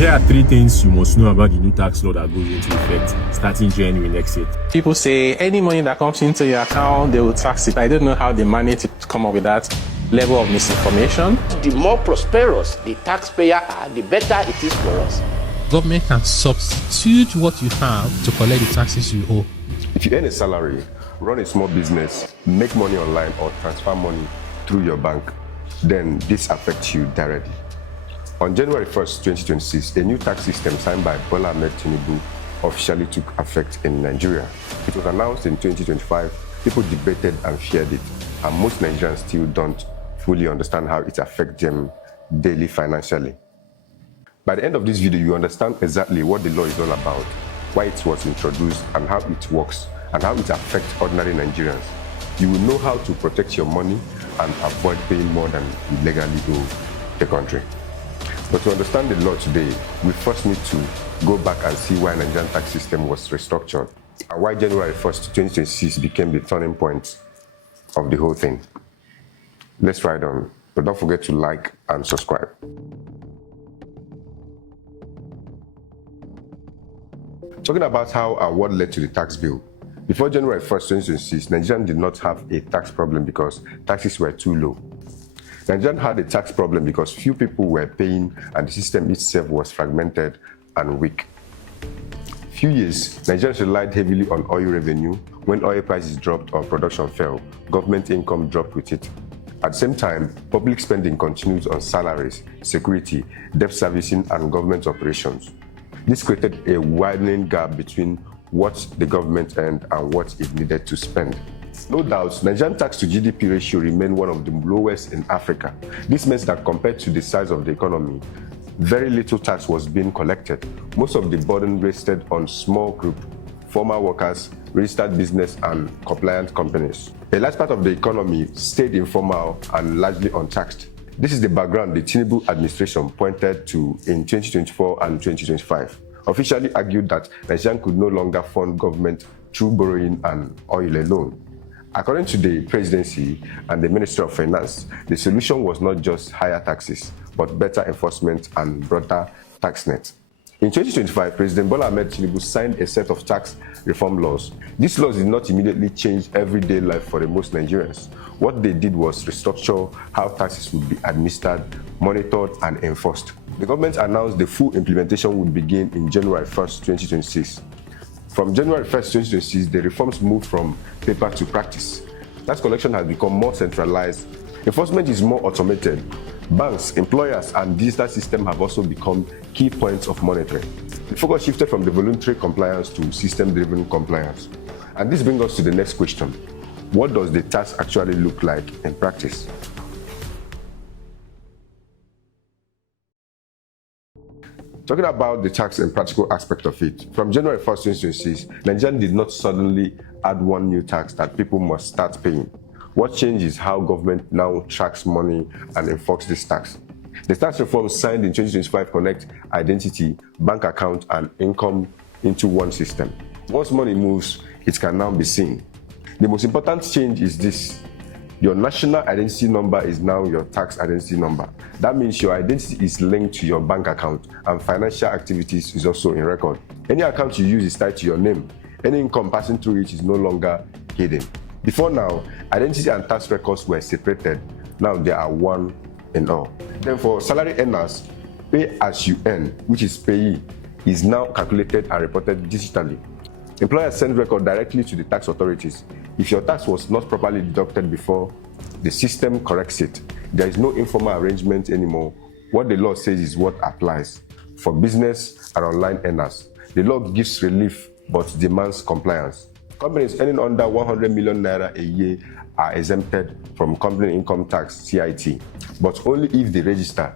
Here are 3 things you must know about the new tax law that goes into effect starting January next year. People say any money that comes into your account, they will tax it. I don't know how they manage to come up with that level of misinformation. The more prosperous the taxpayer are, the better it is for us. Government can substitute what you have to collect the taxes you owe. If you earn a salary, run a small business, make money online or transfer money through your bank, then this affects you directly. On January 1st, 2026, a new tax system signed by Bola Tinubu officially took effect in Nigeria. It was announced in 2025, people debated and feared it, and most Nigerians still don't fully understand how it affects them daily financially. By the end of this video, you understand exactly what the law is all about, why it was introduced, and how it works, and how it affects ordinary Nigerians. You will know how to protect your money and avoid paying more than you legally owe the country. But to understand the law today, we first need to go back and see why the Nigerian tax system was restructured and why January 1st, 2026 became the turning point of the whole thing. Let's ride on, but don't forget to like and subscribe. Talking about how and what led to the tax bill. Before January 1st, 2026, Nigeria did not have a tax problem because taxes were too low. Nigeria had a tax problem because few people were paying and the system itself was fragmented and weak. Few years, Nigerians relied heavily on oil revenue. When oil prices dropped or production fell, government income dropped with it. At the same time, public spending continued on salaries, security, debt servicing, and government operations. This created a widening gap between what the government earned and what it needed to spend. No doubt, Nigerian tax to GDP ratio remained one of the lowest in Africa. This means that compared to the size of the economy, very little tax was being collected. Most of the burden rested on small group, formal workers, registered business, and compliant companies. A large part of the economy stayed informal and largely untaxed. This is the background the Tinubu administration pointed to in 2024 and 2025. Officially argued that Nigeria could no longer fund government through borrowing and oil alone. According to the presidency and the Ministry of Finance, the solution was not just higher taxes, but better enforcement and broader tax net. In 2025, President Bola Tinubu signed a set of tax reform laws. These laws did not immediately change everyday life for most Nigerians. What they did was restructure how taxes would be administered, monitored, and enforced. The government announced the full implementation would begin in January 1st, 2026. From January 1st, 2026, the reforms moved from paper to practice. Tax collection has become more centralized. Enforcement is more automated. Banks, employers, and digital systems have also become key points of monitoring. The focus shifted from the voluntary compliance to system-driven compliance. And this brings us to the next question. What does the tax actually look like in practice? Talking about the tax and practical aspect of it, from January 1st, 2026, Nigeria did not suddenly add one new tax that people must start paying. What changed is how government now tracks money and enforces this tax. The tax reforms signed in 2025 connect identity, bank account, and income into one system. Once money moves, it can now be seen. The most important change is this. Your national identity number is now your tax identity number. That means your identity is linked to your bank account and financial activities is also in record. Any account you use is tied to your name. Any income passing through it is no longer hidden. Before now, identity and tax records were separated. Now they are one in all. Then for salary earners, pay as you earn, which is payee, is now calculated and reported digitally. Employers send record directly to the tax authorities. If your tax was not properly deducted before, the system corrects it. There is no informal arrangement anymore. What the law says is what applies. For business and online earners, the law gives relief but demands compliance. Companies earning under 100 million naira a year are exempted from company income tax (CIT), but only if they register,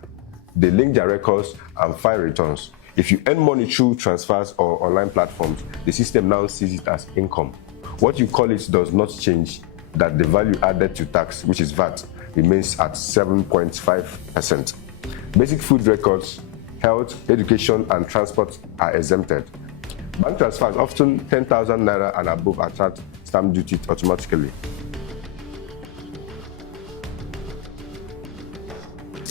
they link their records and file returns. If you earn money through transfers or online platforms, the system now sees it as income. What you call it does not change, that the value added to tax, which is VAT, remains at 7.5%. Basic food records, health, education, and transport are exempted. Bank transfers, often 10,000 naira and above, attract stamp duty automatically.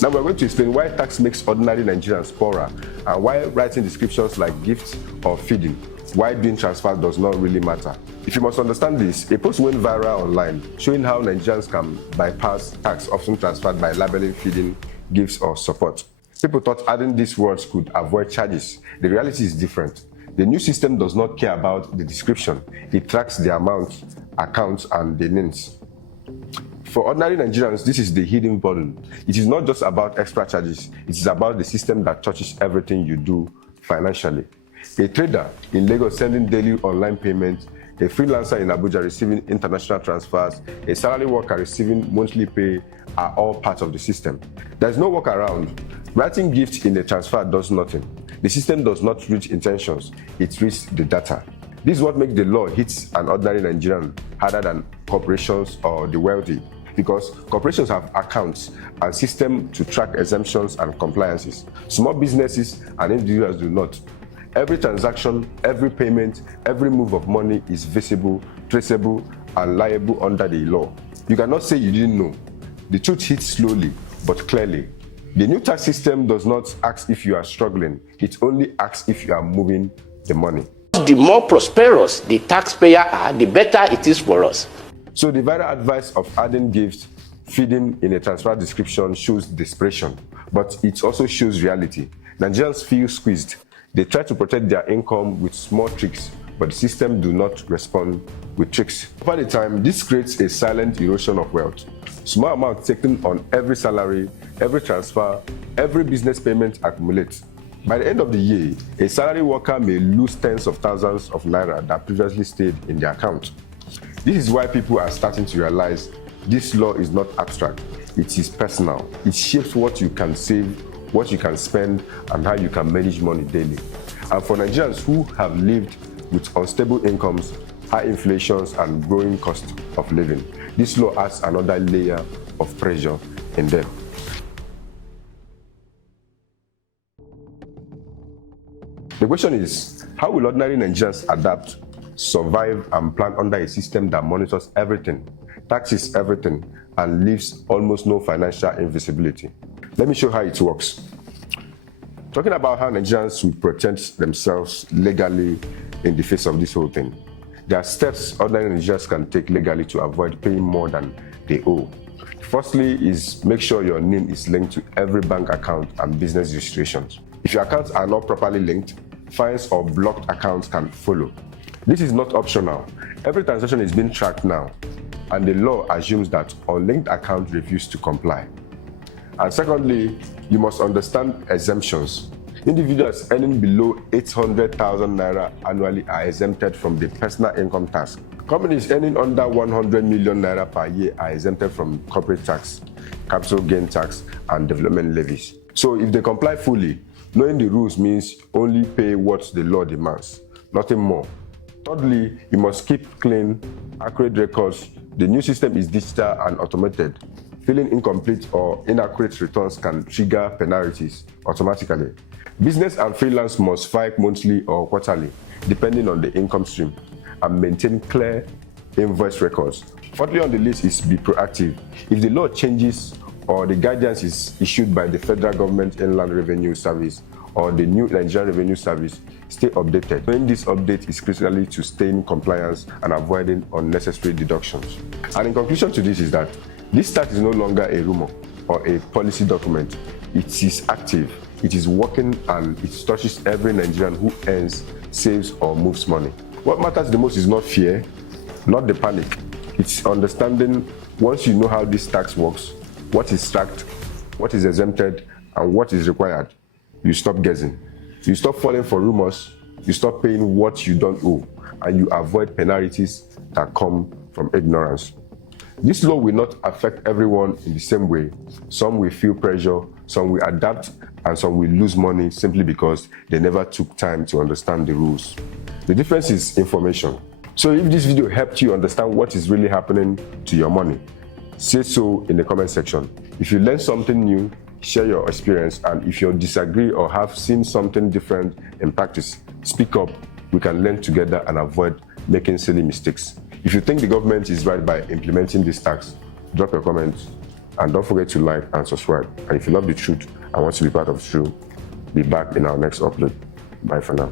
Now we're going to explain why tax makes ordinary Nigerians poorer and why writing descriptions like gift or feeding, why doing transfer does not really matter. If you must understand this, a post went viral online showing how Nigerians can bypass tax often transferred by labeling feeding, gifts or support. People thought adding these words could avoid charges. The reality is different. The new system does not care about the description. It tracks the amount, accounts and the names. For ordinary Nigerians, this is the hidden burden. It is not just about extra charges. It is about the system that touches everything you do financially. A trader in Lagos sending daily online payments, a freelancer in Abuja receiving international transfers, a salary worker receiving monthly pay are all part of the system. There is no workaround. Writing gifts in a transfer does nothing. The system does not reach intentions, it reads the data. This is what makes the law hit an ordinary Nigerian harder than corporations or the wealthy, because corporations have accounts and systems to track exemptions and compliances. Small businesses and individuals do not. Every transaction, every payment, every move of money is visible, traceable, and liable under the law. You cannot say you didn't know. The truth hits slowly, but clearly. The new tax system does not ask if you are struggling. It only asks if you are moving the money. The more prosperous the taxpayer are, the better it is for us. So the viral advice of adding gifts, feeding in a transfer description shows desperation, but it also shows reality. Nigerians feel squeezed. They try to protect their income with small tricks, but the system do not respond with tricks. Over the time, this creates a silent erosion of wealth. Small amounts taken on every salary, every transfer, every business payment accumulates. By the end of the year, a salary worker may lose tens of thousands of naira that previously stayed in their account. This is why people are starting to realize this law is not abstract, it is personal. It shapes what you can save, what you can spend, and how you can manage money daily. And for Nigerians who have lived with unstable incomes, high inflations, and growing cost of living, this law adds another layer of pressure in them. The question is, how will ordinary Nigerians adapt, survive, and plan under a system that monitors everything, taxes everything, and leaves almost no financial invisibility? Let me show how it works. Talking about how Nigerians will protect themselves legally in the face of this whole thing. There are steps ordinary Nigerians can take legally to avoid paying more than they owe. Firstly is make sure your name is linked to every bank account and business registrations. If your accounts are not properly linked, fines or blocked accounts can follow. This is not optional. Every transaction is being tracked now, and the law assumes that unlinked accounts refuse to comply. And secondly, you must understand exemptions. Individuals earning below 800,000 naira annually are exempted from the personal income tax. Companies earning under 100 million naira per year are exempted from corporate tax, capital gain tax, and development levies. So if they comply fully, knowing the rules means only pay what the law demands, nothing more. Thirdly, you must keep clean, accurate records. The new system is digital and automated. Filling incomplete or inaccurate returns can trigger penalties automatically. Business and freelance must file monthly or quarterly, depending on the income stream, and maintain clear invoice records. Fourthly on the list is be proactive. If the law changes or the guidance is issued by the Federal Government Inland Revenue Service or the new Nigerian Revenue Service, stay updated. Knowing this update is critically to stay in compliance and avoiding unnecessary deductions. And in conclusion to this is that this tax is no longer a rumor or a policy document. It is active, it is working, and it touches every Nigerian who earns, saves, or moves money. What matters the most is not fear, not the panic. It's understanding once you know how this tax works, what is tracked, what is exempted, and what is required. You stop guessing. You stop falling for rumors, you stop paying what you don't owe, and you avoid penalties that come from ignorance. This law will not affect everyone in the same way. Some will feel pressure, some will adapt, and some will lose money simply because they never took time to understand the rules. The difference is information. So if this video helped you understand what is really happening to your money, say so in the comment section. If you learned something new, share your experience, and if you disagree or have seen something different in practice, speak up. We can learn together and avoid making silly mistakes. If you think the government is right by implementing this tax, drop your comments And don't forget to like and subscribe. And if you love the truth and want to be part of the show, be back in our next upload. Bye for now.